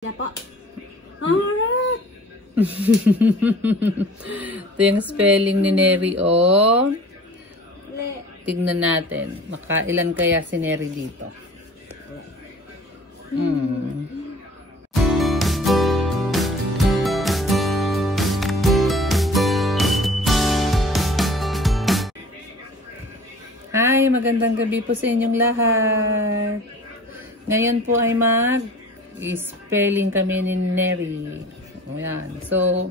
Ya po. Alright. Ito yung spelling ni Neri, oh. Tignan natin. Makailan kaya si Neri dito? Hi, magandang gabi po sa inyong lahat. Ngayon po ay spelling kami ni Neri. Ayan. So,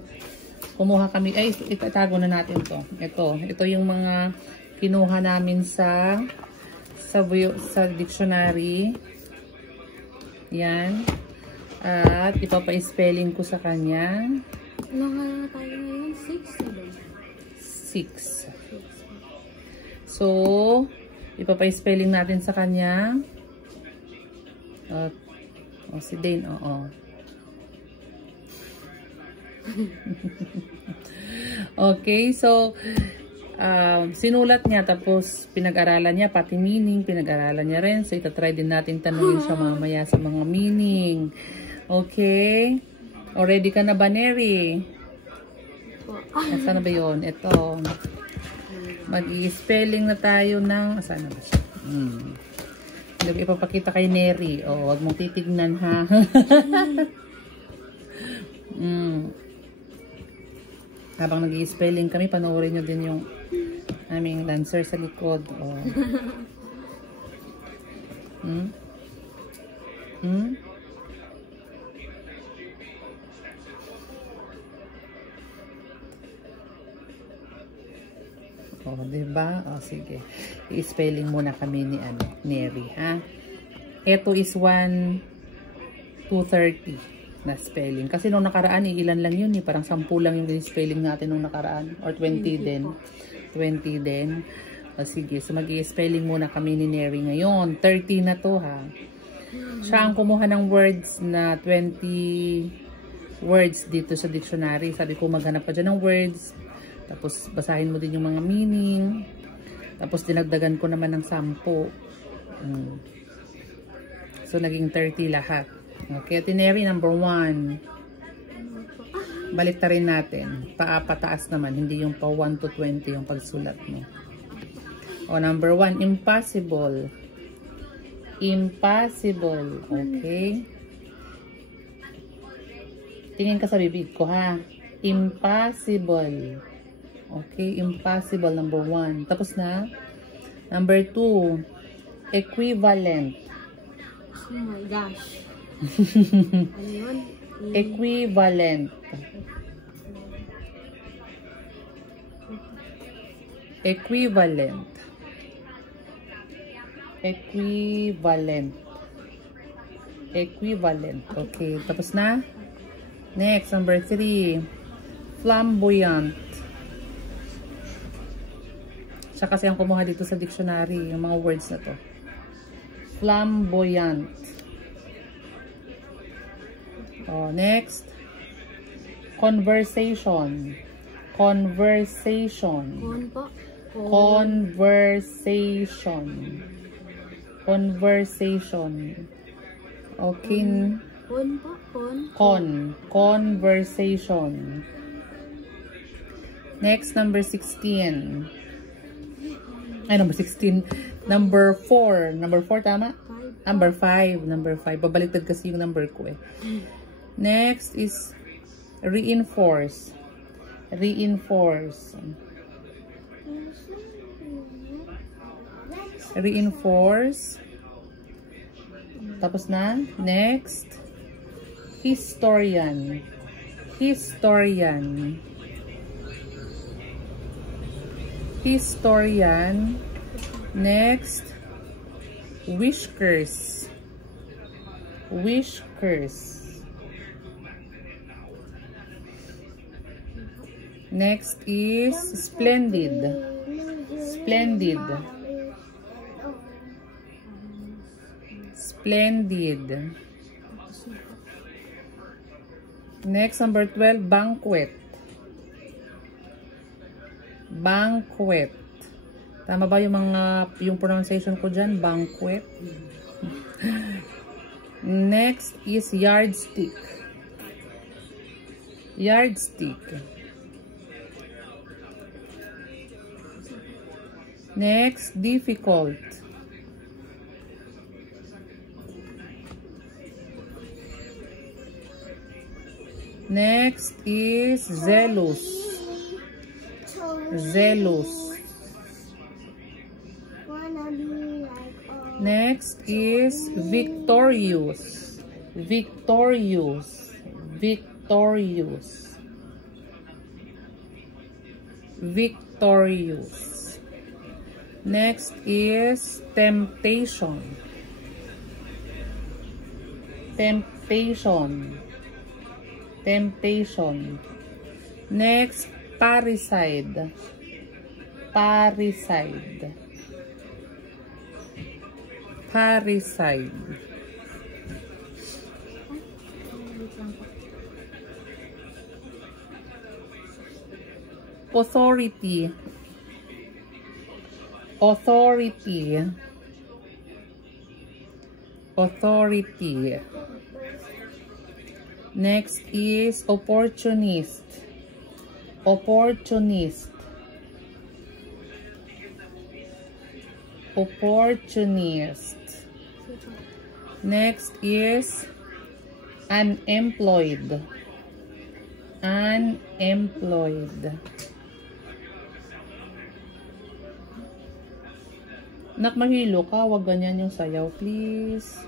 kumuha kami. Ay, itatago na natin to. Ito yung mga kinuha namin sa dictionary. Yan. At ipapa-spelling ko sa kanya. Nakaya tayo ngayon, 6. So, ipapa-spelling natin sa kanya. Si Dane, oo. Okay, so, sinulat niya, tapos pinag-aralan niya, pati meaning, pinag-aralan niya rin. So, itatry din natin tanungin siya mamaya sa mga meaning. Okay? O, ready ka na ba, Neri? Saan na ba yun? Ito. Mag-i-spelling na tayo ng... Saan na ba siya? Ipapakita kay Neri. O, huwag mong titignan, ha? Habang nag-i-spelling kami, panoorin nyo din yung aming lancer sa likod. O. O, diba? O, sige. I-spelling muna kami ni Neri, ha? Ito is 1-230 na spelling. Kasi nung nakaraan, ilan lang yun, parang 10 lang yung spelling natin nung nakaraan. Or 20 din. 20 din. O, sige. So, mag-i-spelling muna kami ni Neri ngayon. 30 na to, ha? Siya ang kumuha ng words na 20 words dito sa dictionary. Sabi ko, maghanap ka dyan ng words. Tapos, basahin mo din yung mga meaning. Tapos, dinagdagan ko naman ng 10. So, naging 30 lahat. Okay, Neri, number 1. Balik rin natin. Pataas naman, hindi yung pa 1 to 20 yung pagsulat mo. O, number 1, impossible. Impossible. Okay. Tingin ka sa bibig ko, ha? Impossible. Okay, impossible, number 1. Tapos na. Number 2, equivalent. Oh my gosh. Ano yun? Equivalent. Equivalent. Equivalent. Equivalent. Okay, tapos na. Next, number 3, flamboyant. Siya kasi ang kumuha dito sa dictionary, yung mga words na to. Flamboyant. Oh, next, conversation. Conversation. Conversation. Conversation. Okay. Conversation. Next, number 16. Ay, number 16. Number 4. Number 4, tama? Number 5. Number 5. Babaliktad kasi yung number ko, eh. Next is reinforce. Reinforce. Reinforce. Tapos na. Next, historian. Historian. Historian. Next, whiskers. Whiskers. Next is splendid. Splendid. Splendid. Next, number 12, banquet. Banquet. Tama ba yung pronunciation ko dyan? Banquet. Next is yardstick. Yardstick. Next, difficult. Next is zealous. Zealous. Next is victorious. Victorious. Victorious. Victorious. Next is temptation. Temptation. Temptation. Next, parricide. Parricide. Parricide. Authority. Authority. Authority. Next is opportunist. Opportunist. Opportunist. Next is unemployed. Unemployed. Nak, mahilo ka. Huwag ganyan yung sayaw, please.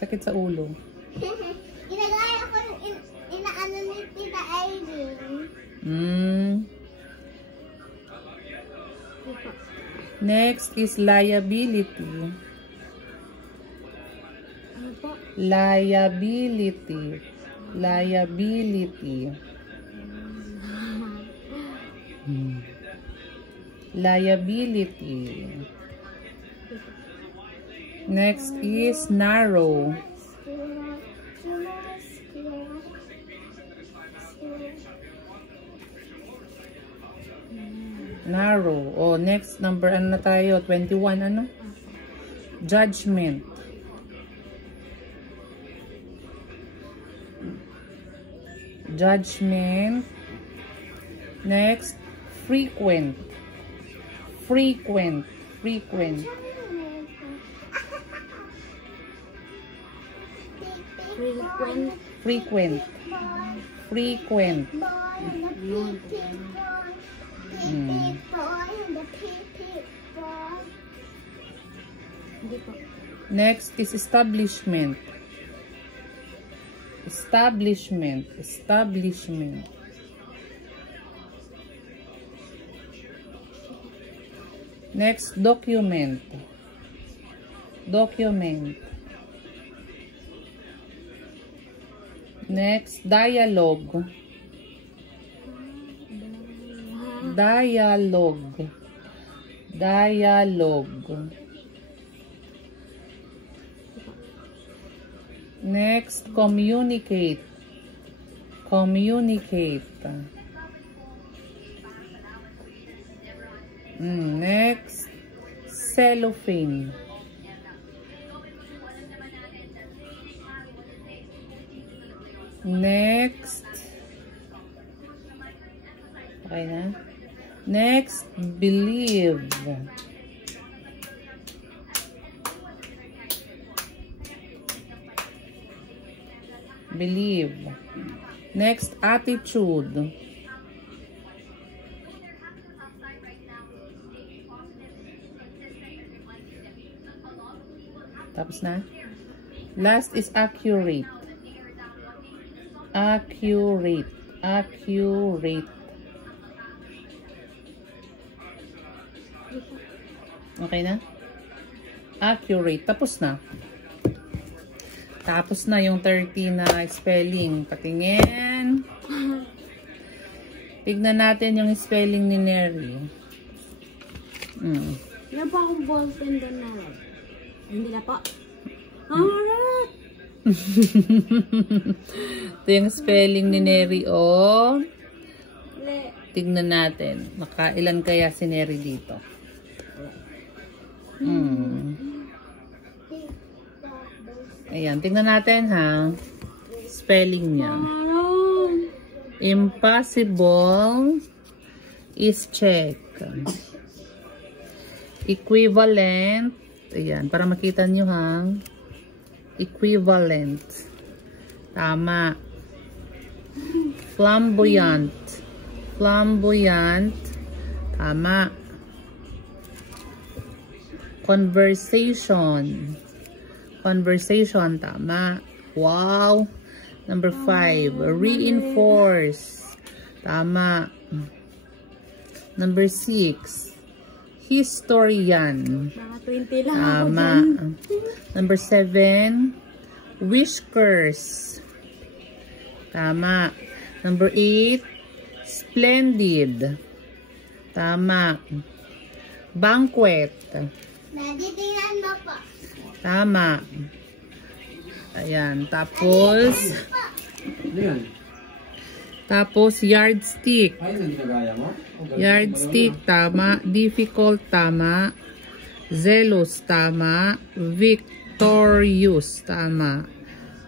Sakit sa ulo. Inagaya ko yung inaano ni Tita Aileen. Next is liability. Ano po? Liability. Liability. Liability. Next is narrow. Narrow. Oh, next number ano na tayo? 21 ano? Judgment. Judgment. Next, frequent. Frequent. Frequent. Frequent. Frequent. Frequent. Hindi po. Next is establishment. Establishment. Establishment. Next, document. Document. Next, dialogue. Dialogue. Dialogue. Next, communicate. Communicate. Next, cellophane. Next, okay na? Next, believe. Believe. Next, attitude. Tapos na. Last is accurate. Accurate. Accurate. Okay na? Accurate. Tapos na. Tapos na yung 30 na spelling. Patingin. Tignan natin yung spelling ni Neri. Wala pa akong ballpen doon na red. Hindi na po. Alright! Ito yung spelling ni Neri, oh. Le. Tignan natin. Makailan kaya si Neri dito? Ayan, tingnan natin ha. Spelling niya. Impossible is check. Equivalent. Ayan, para makita nyo ha. Equivalent. Tama. Flamboyant. Flamboyant. Tama. Conversation. Conversation. Tama. Wow. Number 5. Reinforce. Tama. Number 6. Historian. Mga 20 lang. Tama. Number 7. Whiskers. Tama. Number 8. Splendid. Tama. Banquet. Naditingnan mo po. Tama. Ayan. Tapos, yardstick. Yardstick, tama. Difficult, tama. Zealous, tama. Victorious, tama.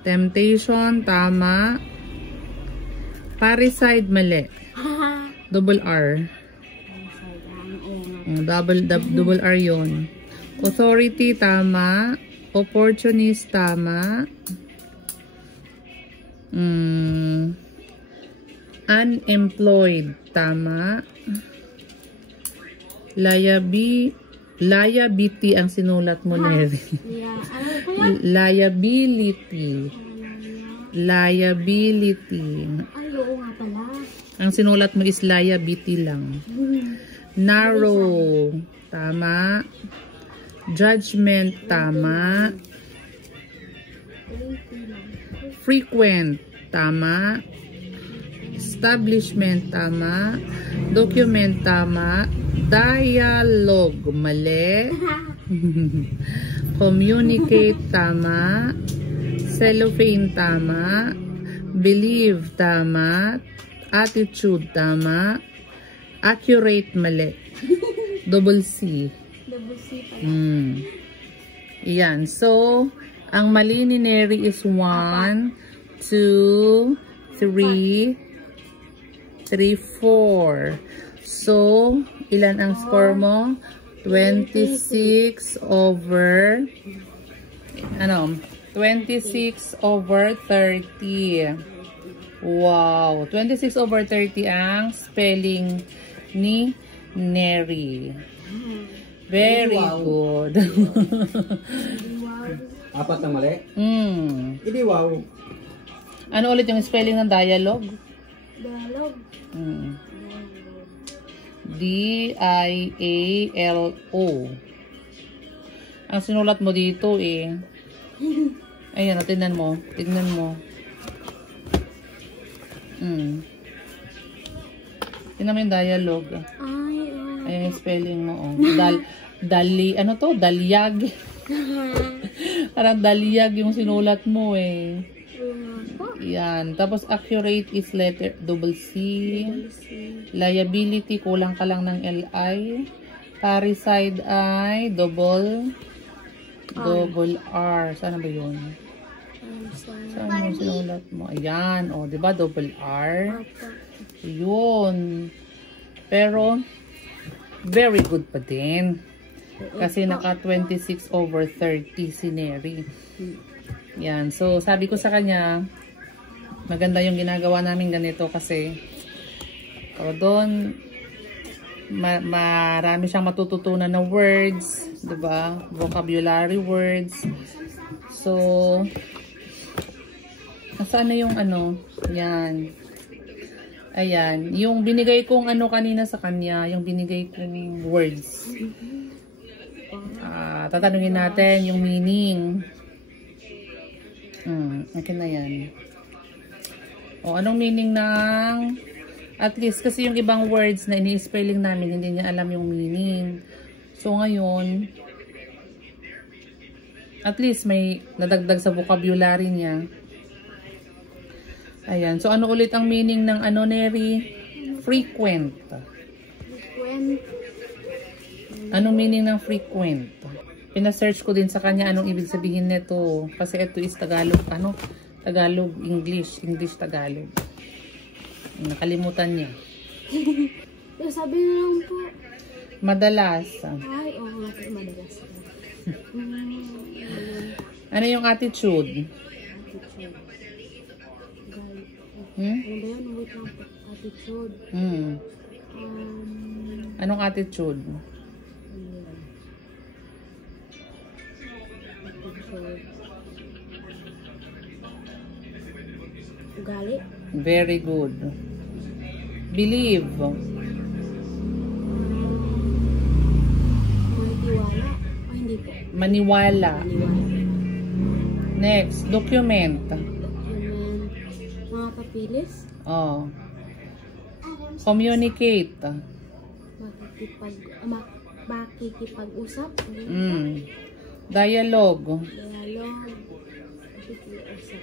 Temptation, tama. Parricide, mali. Double R. Double R yun. Authority, tama. Opportunist, tama. Unemployed, tama. Liability ang sinulat mo, Neri. Liability. Liability. Ay, oo nga pala. Ang sinulat mo is liability lang. Narrow, tama. Judgment, tama. Frequent, tama. Establishment, tama. Document, tama. Dialogue, mali. Communicate, tama. Cellophane, tama. Believe, tama. Attitude, tama. Accurate, mali. Double C. Double C pala. Yan. So, ang mali ni Neri is 1, 2, 3, 4. So, ilan ang score mo? 26 over 26 over 30. Wow. 26 over 30 ang spelling ni Neri. Very good. Apat na mali? Hindi wow. Ano ulit yung spelling ng dialogue? Dialogue. D-I-A-L-O. Ang sinulat mo dito eh. Ayan, tingnan mo. Tingnan mo. Tingnan mo yung dialogue. Ayan yung spelling mo. Oh. Ano to? Dalyag. Parang dalyag yung sinulat mo eh. Yan. Tapos accurate is letter double C. Liability, kulang ka lang ng L-I. Parricide ay double R. Saan ba yun? Saan mo sinulat mo? Ayan. O, diba? Double R. Yun. Pero, very good pa din. Kasi naka 26 over 30 si Neri. Yan. So, sabi ko sa kanya, maganda yung ginagawa namin ganito kasi doon marami siyang matututunan na words, diba? Vocabulary words. So, nasaan na yung ano? Yan. Ayan. Yung binigay kong ano kanina sa kanya, yung binigay kong words. Tatanungin natin yung meaning. Okay na yan. O, anong meaning ng... At least, kasi yung ibang words na ini-spelling namin, hindi niya alam yung meaning. So, ngayon, at least may nadagdag sa vocabulary niya. Ayan. So, ano ulit ang meaning ng ano, Neri? Frequent. Frequent. Anong meaning ng frequent? Pina-search ko din sa kanya anong ibig sabihin nito. Kasi ito is Tagalog, Tagalog, English, Tagalog. Nakalimutan niya. Sabi na lang po. Madalas. Ay, oo nga po, madalas. Ano yung attitude? Ano ba yun? Wait lang po. Attitude. Anong attitude? Ugali. Very good. Believe. May tiwala. Ay, hindi po. Maniwala. Maniwala. Next, document. Document. Mga papilis. Oh. Communicate. Makikipag-usap. Dialogue. Dialogue. Makikipag-usap.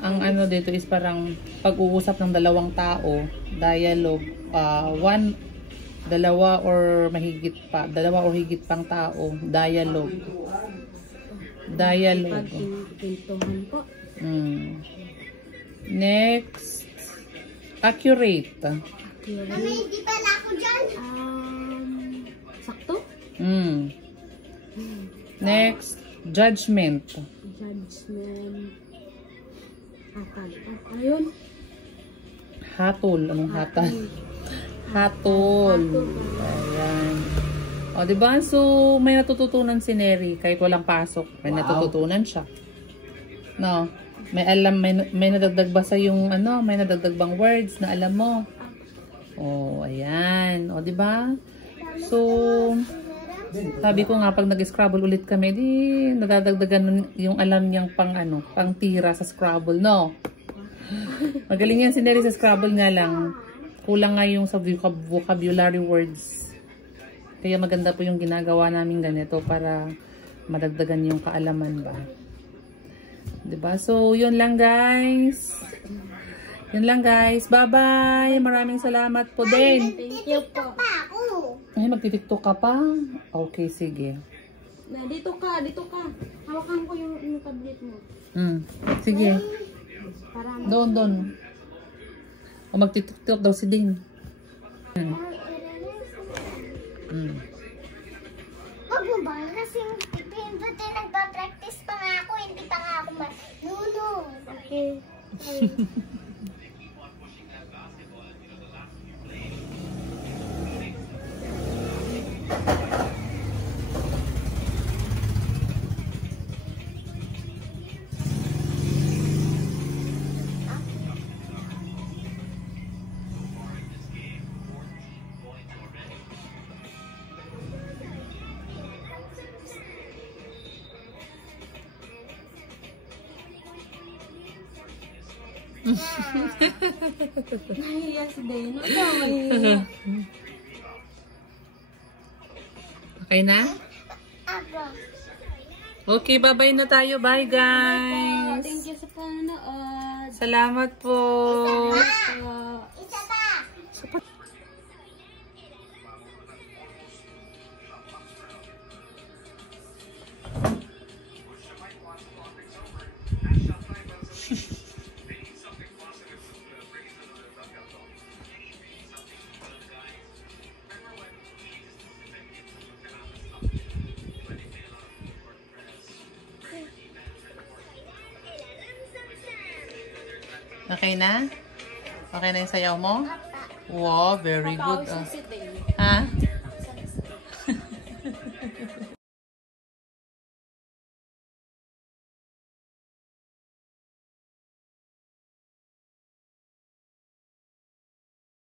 Ang ano dito is parang pag-uusap ng dalawang tao. Dialogue. Dalawa or higit pang tao. Dialogue. Dialogue. Pagpintuhan po. Next, accurate. Mami, hindi pala ako dyan. Sakto? Next, judgment. Judgment. Hatol. Ano yun? Hatol. Anong hatol? Hatol. Ayan. O, diba? So, may natututunan si Neri. Kahit walang pasok, may natututunan siya. No? May alam, may nadagdag ba sa yung ano, may nadagdag bang words na alam mo? Oh, ayan. O, diba? So, sabi ko nga, pag nag-Scrabble ulit kami, di nadadagdagan yung alam niyang pang tira sa Scrabble, no? Magaling yan si Neri sa Scrabble nga lang. Kulang nga yung sa vocabulary words. Kaya maganda po yung ginagawa namin ganito para madagdagan yung kaalaman ba. Diba? So, yun lang guys. Yun lang guys. Bye-bye. Maraming salamat po din. Thank you po. Ay, magti-tiktok ka pa? Okay, sige. Dito ka. Hawakan ko yung tablet mo. Sige. Para Doon. O magti-tiktok daw si Dane. Wag mo ba? Kasi pindutin, nagpa-practice pa nga ako. Hindi pa nga ako marunong. Okay. Nahiya si Dane. Wala, mahiya. Okay na? Ako. Okay, bye-bye na tayo. Bye, guys. Thank you sa panonood. Salamat po. Isa pa. Okay na? Okay na yung sayaw mo? Wow, very good. Si Dane. Ha?